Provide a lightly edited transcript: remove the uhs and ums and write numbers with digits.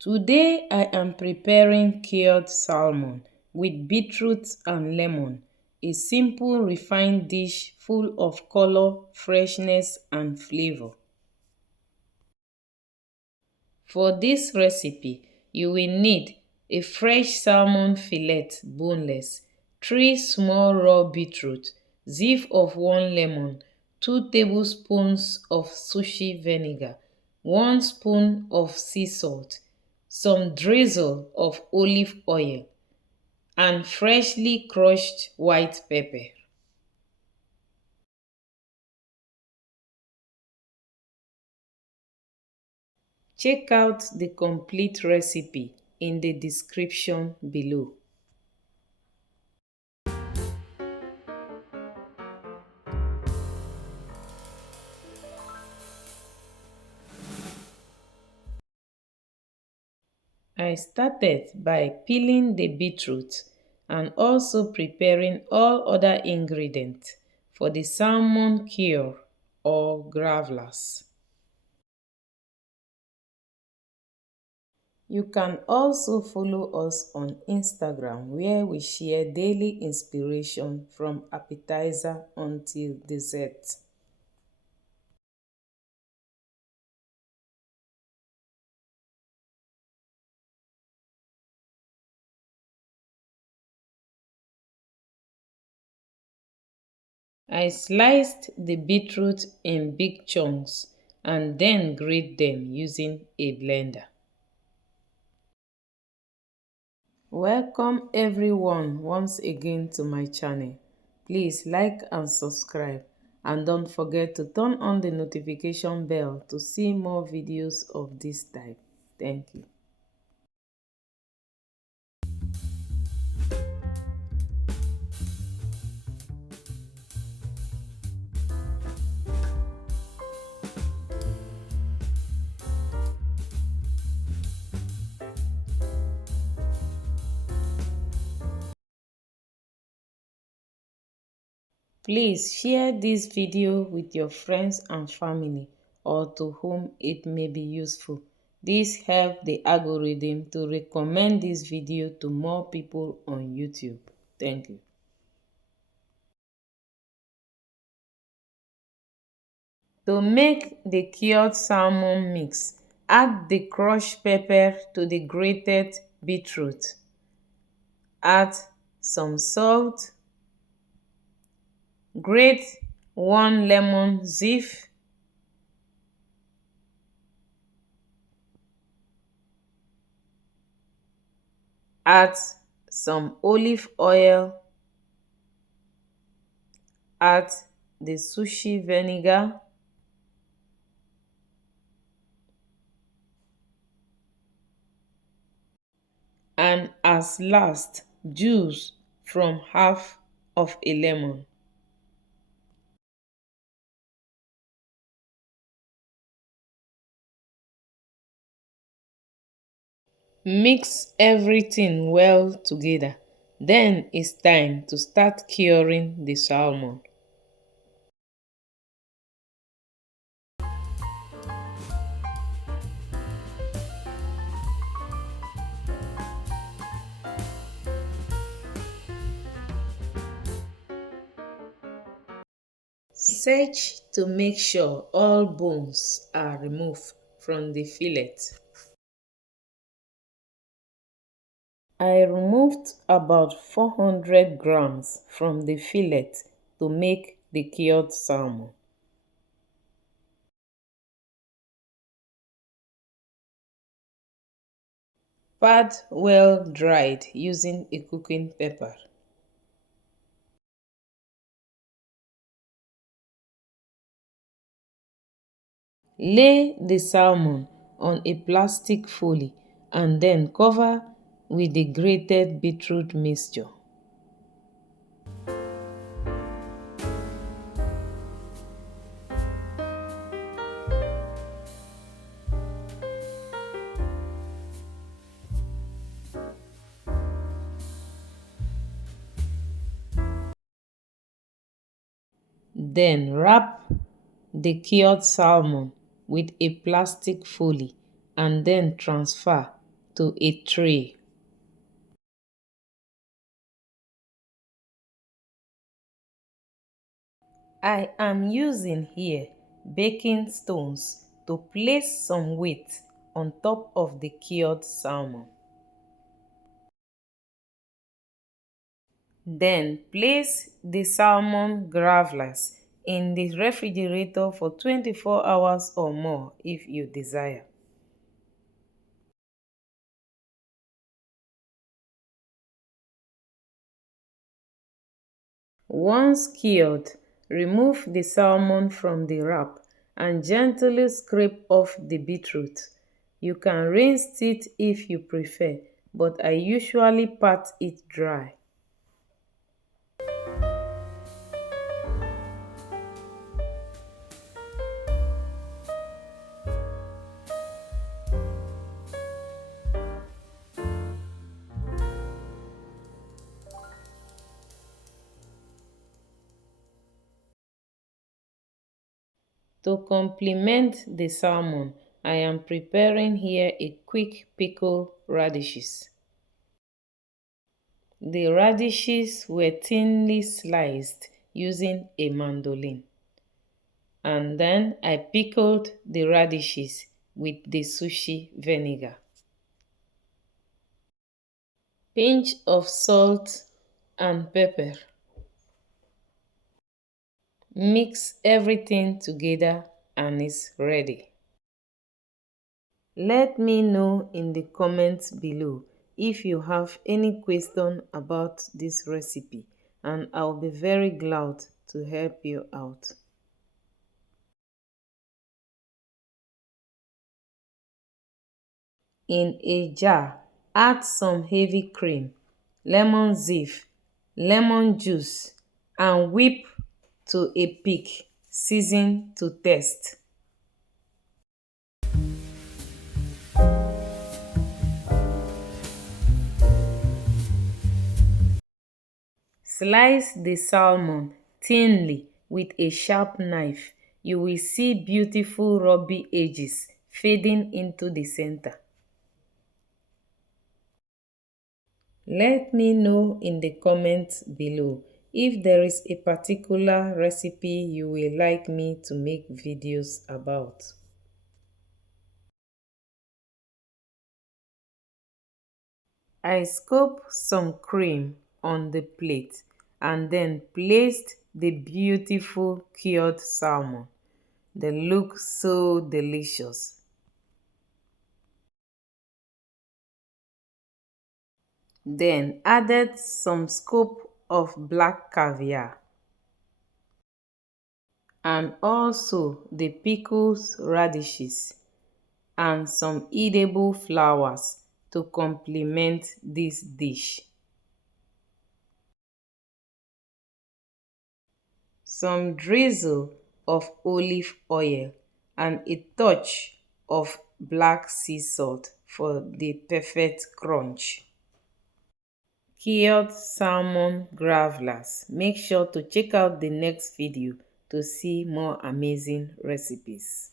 Today I am preparing cured salmon with beetroot and lemon, a simple refined dish full of color, freshness and flavor. For this recipe, you will need a fresh salmon fillet boneless, 3 small raw beetroot, zip of 1 lemon, 2 tablespoons of sushi vinegar, 1 spoon of sea salt, some drizzle of olive oil, and freshly crushed white pepper. Check out the complete recipe in the description below. I started by peeling the beetroot and also preparing all other ingredients for the salmon cure or gravlax. You can also follow us on Instagram where we share daily inspiration from appetizer until dessert. I sliced the beetroot in big chunks and then grate them using a blender. Welcome everyone once again to my channel. Please like and subscribe and don't forget to turn on the notification bell to see more videos of this type. Thank you. Please share this video with your friends and family or to whom it may be useful. This helps the algorithm to recommend this video to more people on YouTube. Thank you. To make the cured salmon mix, add the crushed pepper to the grated beetroot. Add some salt. Grate 1 lemon zip. Add some olive oil. Add the sushi vinegar. And as last, juice from half of a lemon. Mix everything well together. Then it's time to start curing the salmon. Search to make sure all bones are removed from the fillet. I removed about 400 grams from the fillet to make the cured salmon. Pad well dried using a cooking pepper. Lay the salmon on a plastic foley and then cover with the grated beetroot mixture. Then wrap the cured salmon with a plastic foley and then transfer to a tray. I am using here baking stones to place some weight on top of the cured salmon. Then place the Salmon Gravlax in the refrigerator for 24 hours or more if you desire. Once cured, remove the salmon from the wrap and gently scrape off the beetroot. You can rinse it if you prefer, but I usually pat it dry. To complement the salmon, I am preparing here a quick pickled radishes. The radishes were thinly sliced using a mandolin. And then I pickled the radishes with the sushi vinegar. Pinch of salt and pepper. Mix everything together and it's ready. Let me know in the comments below if you have any question about this recipe, and I'll be very glad to help you out. In a jar, add some heavy cream, lemon zest, lemon juice, and whip to a peak. Season to taste. Slice the salmon thinly with a sharp knife. You will see beautiful ruby edges fading into the center. Let me know in the comments below if there is a particular recipe you will like me to make videos about. I scooped some cream on the plate and then placed the beautiful cured salmon. They look so delicious. Then added some scoop of black caviar and also the pickled radishes and some edible flowers to complement this dish. Some drizzle of olive oil and a touch of black sea salt for the perfect crunch. Cured Salmon Gravlax. Make sure to check out the next video to see more amazing recipes.